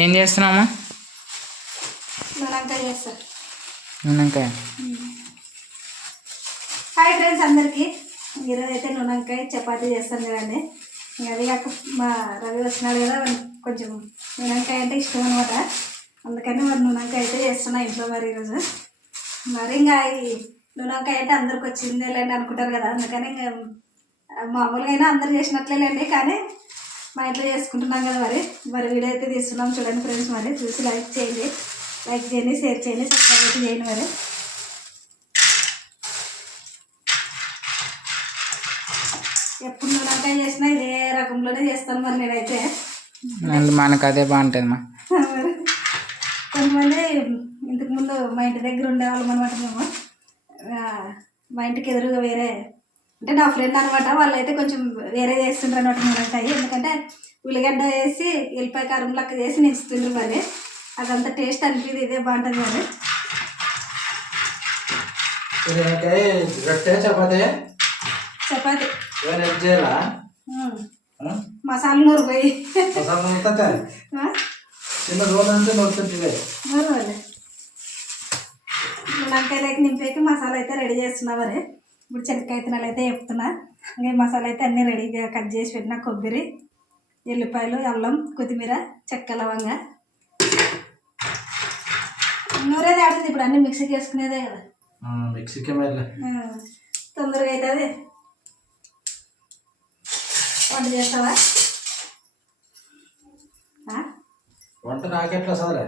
ఏం చేస్తున్నామా నూనెంకాయ hi friends అందరికీ. ఈరోజు అయితే నూనెంకాయ చపాతీ చేస్తాను కదండి. ఇంకా అది కాక మా రవి వచ్చినాడు కదా కొంచెం నూనెంకాయ అంటే ఇష్టం అనమాట అందుకని మరి నూనెంకాయ అయితే చేస్తున్నా ఇంట్లో మరి ఈరోజు. మరి ఇంకా ఈ నూనెంకాయ అంటే అందరికి వచ్చిందే లేండి అనుకుంటారు కదా. అందుకని ఇంకా మామూలుగా అయినా అందరు చేసినట్లేలేండి. కానీ మా ఇంట్లో చేసుకుంటున్నాం కదా మరి. మరి వీడియో అయితే తీస్తున్నాం చూడండి ఫ్రెండ్స్ మరి. చూసి లైక్ చేయండి. లైక్ చేయండి షేర్ చేయండి సబ్స్క్రైబ్ అయితే చేయండి మరి. ఎప్పుడు నూనెంకాయ చేసినా ఇదే రకంలోనే చేస్తాను మరి నేనైతే. మనకు అదే బాగుంటుంది మా. మరి కొంతమంది ఇంతకు ముందు మా ఇంటి దగ్గర ఉండేవాళ్ళం అనమాట మేము. మా ఇంటికి ఎదురుగా వేరే అంటే నా ఫ్రెండ్ అనమాట వాళ్ళైతే కొంచెం వేరే చేస్తుండ్రు అనమాట నూనెంకాయ ఎందుకంటే ఉల్లిగడ్డ వేసి ఎల్లిపాయ కారం లెక్క చేసి నెచ్చుతుండ్రు మరి. అదంతా టేస్ట్ అనిపింది ఇదే బాగుంటుంది మరి. చపాతి? చపాతి. మసాలా నూరు పోయి. మసాలా? చిన్న రోజు అంటే నూరుతుంటే మునక్కాయలకి నింపేకి మసాలా అయితే రెడీ చేస్తున్నా మరి. ఇప్పుడు శనక్కాయ తినాలు అయితే చెప్తున్నా. ఇంకా మసాలా అయితే అన్నీ రెడీగా కట్ చేసి పెట్టిన కొబ్బరి ఎల్లిపాయలు అల్లం కొత్తిమీర చెక్క లవంగా. నూరేది ఆడింది ఇప్పుడు అన్నీ మిక్సీకి వేసుకునేదే కదా. మిక్సీకి తొందరగా అవుతుంది వంట చేస్తావా? వంట నాకెట్లా సరే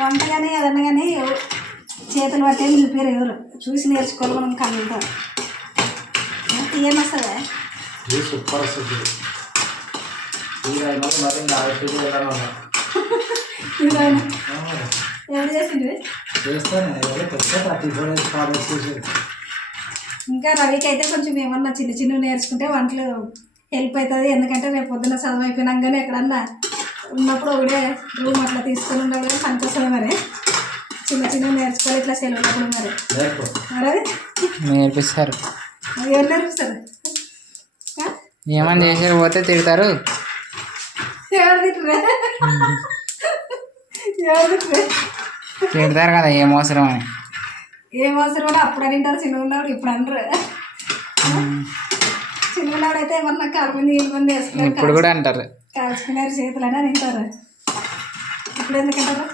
వంట కానీ ఏదన్నా కానీ చేతులు పట్టే నిలిపారు ఎవరు? చూసి నేర్చుకోవాలి మనం కళ్ళతో ఏమొస్తుందా ఇది సూపర్ వస్తుంది. ఎవరు చేసింది ఇంకా రవికి అయితే కొంచెం ఏమన్నా చిన్న చిన్న నేర్చుకుంటే వంటలు హెల్ప్ అవుతుంది. ఎందుకంటే రేపు పొద్దున్న చదువు అయిపోయినాకనే ఎక్కడన్నా ఉన్నప్పుడు ఒకటే రూమ్ అట్లా తీసుకొని ఉండాలి పనికొస్తుంది మరి? చిన్న చిన్న నేర్చుకోవాలి ఇట్లా సెలవులప్పుడు మరి. నేర్పు. మరి? నేర్పిస్తారు. ఎవరు నేర్పిస్తారు? ఆ? ఏమని చేసారు పోతే తిడతారు. ఎవరు తిట్టరా ఎవరు తిట్టరా తిడతారు కదా ఏం అవసరం అని. ఏం అవసరం కూడా అప్పుడు అని తింటారు చిన్న ఉన్నవాడు ఇప్పుడు అనరు. చిన్న ఉన్నవాడు అయితే ఏమన్నా కాలు నీళ్ళు మంది ఇప్పుడు కూడా అంటారు. కాల్చుకున్నారు చేతులు అని తింటారు ఇప్పుడు ఎందుకంటారు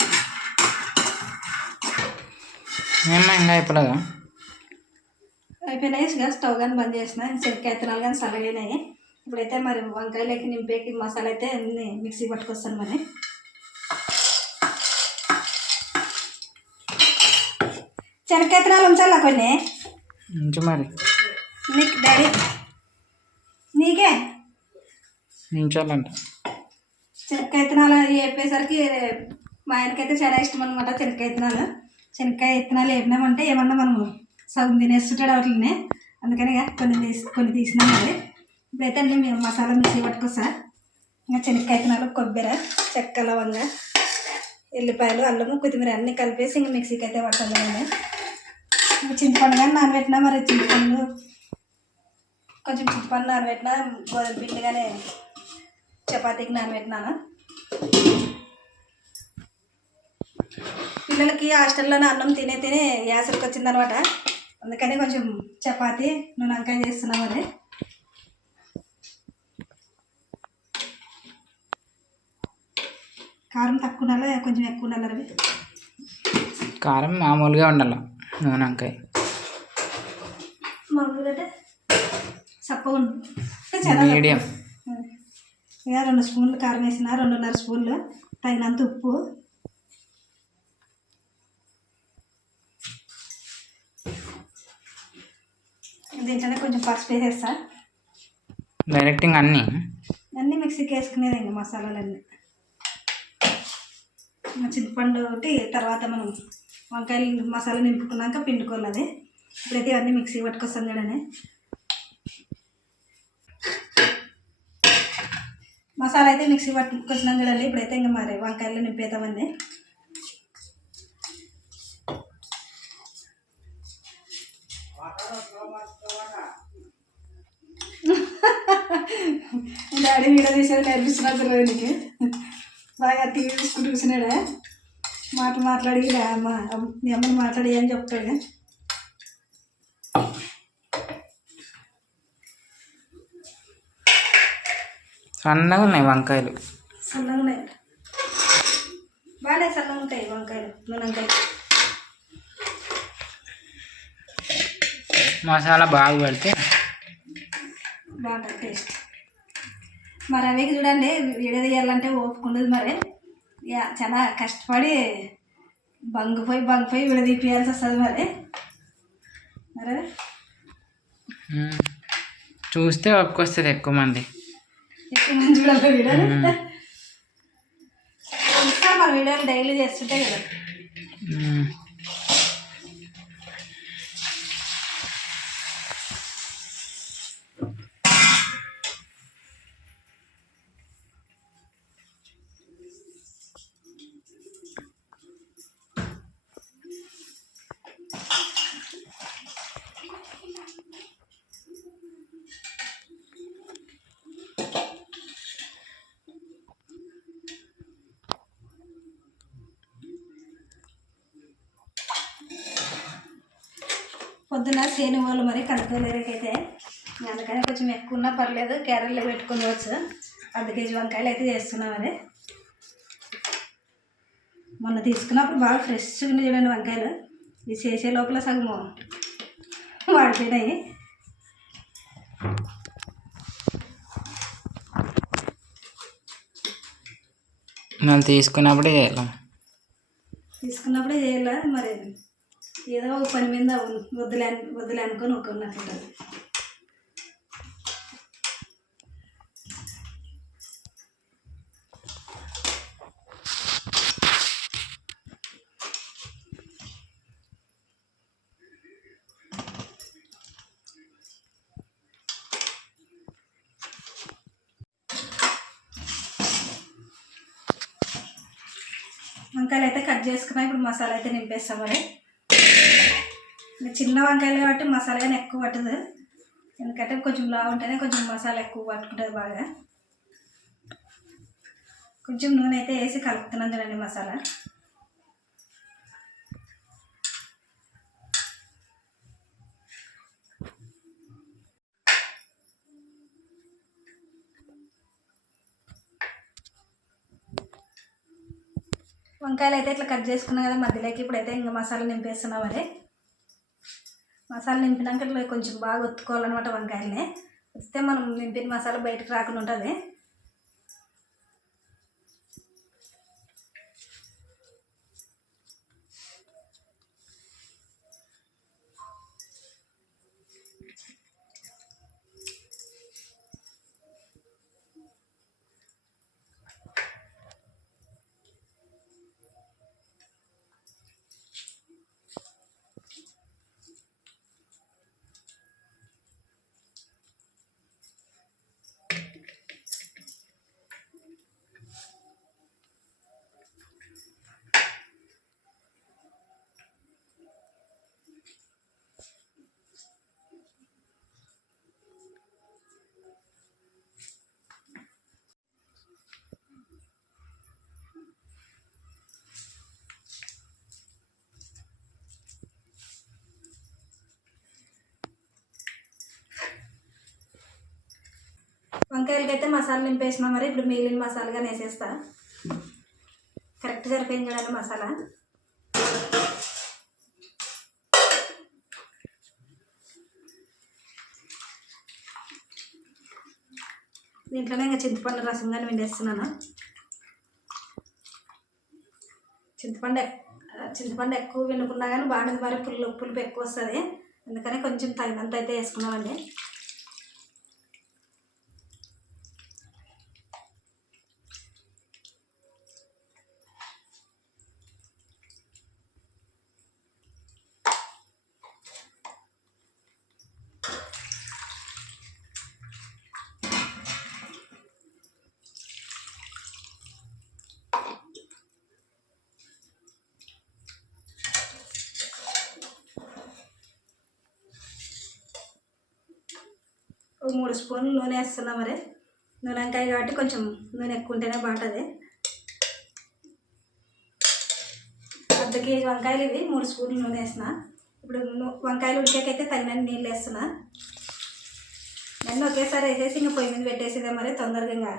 ఇంకా అయిపోలేదా? అయిపోయినాయి. స్టవ్ కానీ బంద్ చేసిన. చెనక్కాయ విత్తనాలు కానీ చల్లగైనాయి ఇప్పుడైతే మరి వంకాయలకి నింపేకి మసాలా అయితే అన్ని మిక్సీ పట్టుకొస్తాను మరి. శనక్కాయ విత్తనాలు ఉంచాలా కొన్ని? ఇంచు మరి. నీకు డాడీ. నీకే? ఉంచాలంట. చెనక్కాయ విత్తనాలు వేపేసరికి మా ఆయనకైతే చాలా ఇష్టం అనమాట చెనక్కాయ విత్తనాలు శనక్కాయ విత్తనాలు వేపినామంటే ఏమన్నా మనము సగం తినేస్తుంటాడు వాటిని అందుకని ఇక కొన్ని తీసి కొన్ని తీసినాం మరి. ఇప్పుడైతే అన్నీ మేము మసాలా మిక్సీ పట్టుకొస్తా. ఇంకా శనక్కాయ విత్తనాలు కొబ్బరి చెక్క లవంగ ఎల్లిపాయలు అల్లము కొత్తిమీర అన్నీ కలిపేసి ఇంకా మిక్సీకి అయితే పట్టాలి నేను చింతపండు కానీ నానబెట్టినా మరి చింతపండు కొంచెం చింతపండు నానబెట్టినా గోధుమ పిండి కానీ చపాతీకి నానబెట్టినాను పిల్లలకి హాస్టల్లోనే అన్నం తినే తినే యాసరికి వచ్చిందనమాట. అందుకని కొంచెం చపాతీ నూనె వంకాయ చేస్తున్నాం అది కారం తక్కువ ఉండాలి కొంచెం ఎక్కువ ఉండాలి అవి కారం మామూలుగా ఉండాలి నూనె వంకాయ మామూలుగా చాలా మీడియం. ఇక రెండు స్పూన్లు కారం వేసిన రెండున్నర స్పూన్లు. తగినంత ఉప్పు. దీంట్లోనే కొంచెం పసుపు వేసేస్తా. డైరెక్ట్ ఇంకా అన్నీ? అన్నీ మిక్సీకి వేసుకునేది ఇంకా మసాలాలన్నీ. చింతపండు ఒకటి తర్వాత మనం వంకాయలు మసాలా నింపుకున్నాక పిండుకోవాలి అది. ఇప్పుడైతే ఇవన్నీ మిక్సీ పట్టుకొస్తాం చూడండి. మసాలా అయితే మిక్సీ పట్టుకొచ్చినాం చూడండి. ఇప్పుడైతే ఇంకా మరి వంకాయలు నింపేద్దామండి. డాడీ వీడియో తీసేది నేర్పిస్తున్నారు నీకు బాగా టీవీ చూసుకుంటూ కూర్చున్నాడా? మాట మాట్లాడి అమ్మ మీ అమ్మని మాట్లాడి అని చెప్తాడు. సన్నగా ఉన్నాయి వంకాయలు. సన్నగా ఉన్నాయి. బాగానే సన్నగా ఉంటాయి వంకాయలు నూనెంకాయ మసాలా బాగా పెడితే బాగుంటుంది టేస్ట్ మరి అవి చూడండి వీడియో తీయాలంటే ఓపుకుండదు మరి. చాలా కష్టపడి బంగిపోయి బంగిపోయి వీడియో తీపియాల్సి వస్తుంది మరి. మరి. చూస్తే ఒప్పుకొస్తుంది ఎక్కువ మంది. మంది చూడాలి వీడియోలు మన వీడియోలు డైలీ చేస్తుంటే కదా. పొద్దున సేను వాళ్ళు మరి కనుక్కోలేరకైతే అందుకని కొంచెం ఎక్కువ ఉన్నా పర్లేదు క్యారెట్లు పెట్టుకోవచ్చు అర్ధ కేజీ వంకాయలు అయితే చేస్తున్నాం మరి. మొన్న తీసుకున్నప్పుడు బాగా ఫ్రెష్గా ఉన్నాయి చూడండి వంకాయలు. ఇది చేసే లోపల సగము వాడిపోయినాయి. మళ్ళీ తీసుకున్నప్పుడే చేయాలి? తీసుకున్నప్పుడే చేయాలి మరి? ఏదో ఒక పని మీద వద్దులే వద్దులే అనుకొని ఒక్కన్నట్లుంటుంది వంకాయలు అయితే కట్ చేసుకున్నా ఇప్పుడు మసాలా అయితే నింపేస్తాం మరి. చిన్న వంకాయలు కాబట్టి మసాలా కానీ ఎక్కువ పట్టదు. ఎందుకంటే కొంచెం లావు ఉంటేనే కొంచెం మసాలా ఎక్కువ పట్టుకుంటుంది బాగా. కొంచెం నూనె అయితే వేసి కలుపుతున్నాను చూడండి మసాలా. వంకాయలు అయితే ఇట్లా కట్ చేసుకున్నాం కదా మధ్యలోకి ఇప్పుడైతే ఇంకా మసాలా నింపేస్తున్నాం మరి. మసాలా నింపినాక కొంచెం బాగా ఒత్తుకోవాలన్నమాట వంకాయలని. వస్తే మనం నింపిన మసాలా బయటకు రాకుండా ఉంటుంది. వంకాయలకైతే మసాలా నింపేసినా మరి ఇప్పుడు మిగిలిన మసాలాగా వేసేస్తా. కరెక్ట్ సరిపోయింది చూడండి మసాలా? దీంట్లోనే ఇంకా చింతపండు రసం కానీ విండేస్తున్నాను చింతపండు చింతపండు ఎక్కువ వినుకున్నా కానీ బాగుంది మరి పులుపు పులుపు ఎక్కువ వస్తుంది. అందుకని కొంచెం తగినంత అయితే వేసుకున్నామండి ఒక మూడు స్పూన్లు నూనె వేస్తున్నా మరి. నూనె వంకాయ కాబట్టి కొంచెం నూనె ఎక్కువ ఉంటేనే బాగుంటుంది. అర్ధ కేజీ వంకాయలు ఇవి మూడు స్పూన్లు నూనె వేసిన ఇప్పుడు వంకాయలు ఉడికాకైతే తగినన్ని నీళ్ళు వేస్తున్నా. అన్నీ ఒకేసారి వేసేసి ఇంకా పొయ్యి మీద పెట్టేసేదే మరి తొందరగా ఇంకా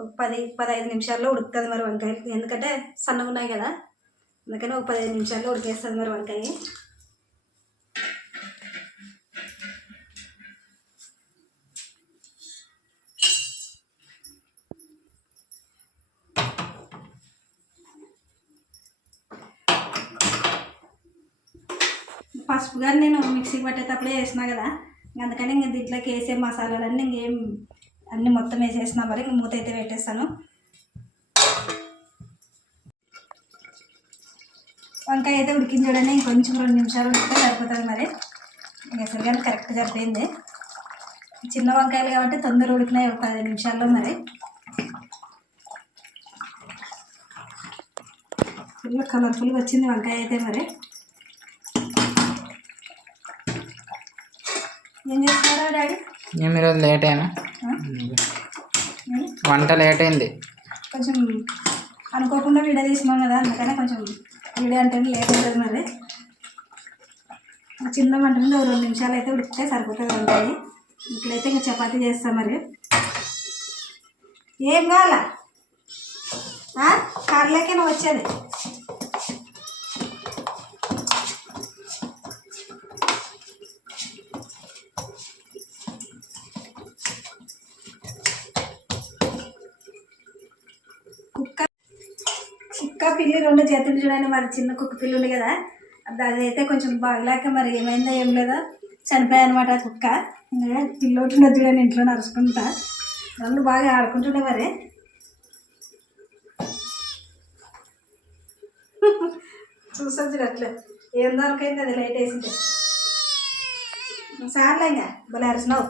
ఒక పది పదహైదు నిమిషాల్లో ఉడుకుతుంది మరి వంకాయ. ఎందుకంటే సన్నగా ఉన్నాయి కదా. అందుకని ఒక పదిహేను నిమిషాల్లో ఉడికేస్తుంది మరి వంకాయ. పసుపు కానీ నేను మిక్సీకి పట్టేటప్పుడే వేసినా కదా. అందుకని ఇంక దీంట్లోకి వేసే మసాలాలన్నీ ఇంకేం అన్నీ మొత్తం వేసేసిన మరి ఇంక మూత అయితే పెట్టేస్తాను. వంకాయ అయితే ఉడికింది చూడండి ఇంకొంచెం రెండు నిమిషాలు ఉడికితే సరిపోతుంది మరి. ఇంకా కానీ కరెక్ట్ సరిపోయింది. చిన్న వంకాయలు కాబట్టి తొందరగా ఉడికినాయి ఒక పది నిమిషాల్లో మరి. ఫుల్ కలర్ఫుల్గా వచ్చింది వంకాయ అయితే మరి. ఏం చేస్తున్నారా డాడీ? మేము ఈరోజు లేట్ అయినా? వంట లేట్ అయింది. కొంచెం అనుకోకుండా వీడియో తీసుకున్నాం కదా అందుకనే కొంచెం వీడియో అంటే లేట్ అవుతుంది మరి. చిన్న మంట మీద రెండు నిమిషాలు అయితే ఉడికితే సరిపోతుంది వంకాయ ఇట్లయితే ఇంకా చపాతీ చేస్తాం మరి. ఏం కావాలా? కార్లేకే నువ్వు వచ్చేది? కుక్క పిల్లి రెండు చేతులు చూడండి మరి చిన్న కుక్క పిల్లి ఉంది కదా. అది అదైతే కొంచెం బాగలేక మరి ఏమైందో ఏం లేదో చనిపోయాయి అనమాట కుక్క. ఇంకా పిల్లోటి ఉన్నది చూడండి ఇంట్లో నరుచుకుంటా రెండు బాగా ఆడుకుంటుండే మరి. చూసొద్దు అట్లే. ఏం దొరకైంది అది లైట్ వేసింది. సార్లే ఇంకా భలే అరిచినావు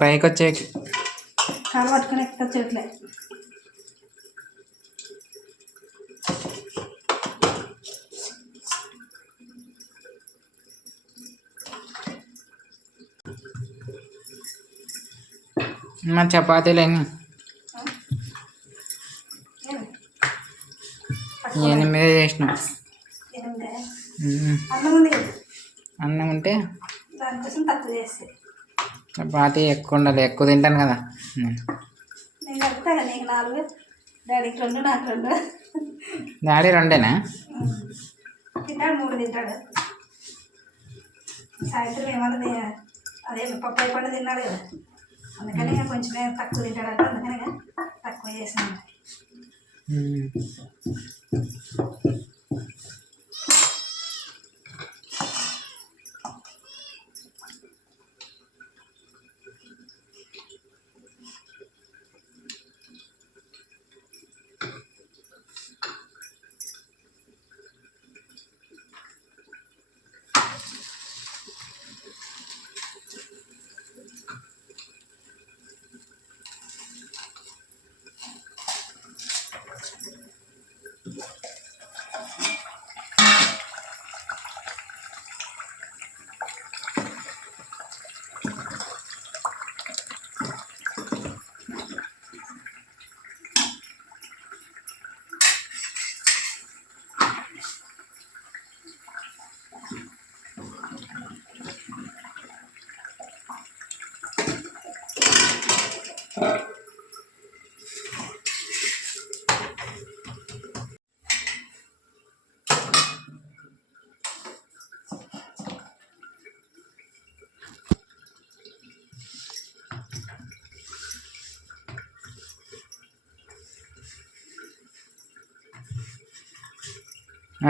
పైకి వచ్చే కాలు పట్టుకొని ఎక్కుతా చెట్లే. మా చపాతీలు అన్ని ఎనిమిది చేసినాం. అన్నం ఉంటే దానికోసం తక్కువ చేస్తే. చపాతీ ఎక్కువ ఉండాలి ఎక్కువ తింటాను కదా. నేను నీకు నాలుగు. డాడీకి రెండు నాకు రెండు. డాడీ రెండేనా? తింటాడు మూడు తింటాడు. సాయంత్రం ఏమన్నా అదే పప్పాయి పండు తిన్నాడు కదా. అందుకని ఇక కొంచెం తక్కువ తింటాడట అందుకని ఇక తక్కువ చేసినాను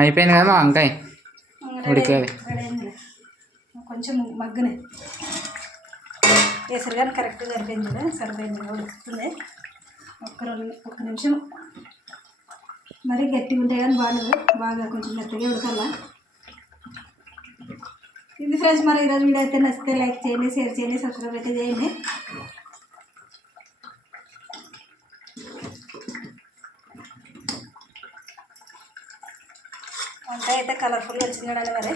అయిపోయింది కదా వంకాయ? ఉడికేది. రెడీ కొంచెం మగ్గునే. కేసరి కానీ కరెక్ట్గా సరిపోయింది కదా? సరిపోయింది ఉడుకుతుంది. ఒక్క రెండు ఒక్క నిమిషం. మరీ గట్టిగా ఉంటే కానీ బాగాలేదు. బాగా కొంచెం మెత్తగా ఉడకాల. ఇది ఫ్రెండ్స్ మరి ఈరోజు వీడియో అయితే నచ్చితే లైక్ చేయండి షేర్ చేయండి సబ్స్క్రైబ్ అయితే చేయండి. వంకాయ అయితే కలర్ఫుల్గా వచ్చిందండి మరి.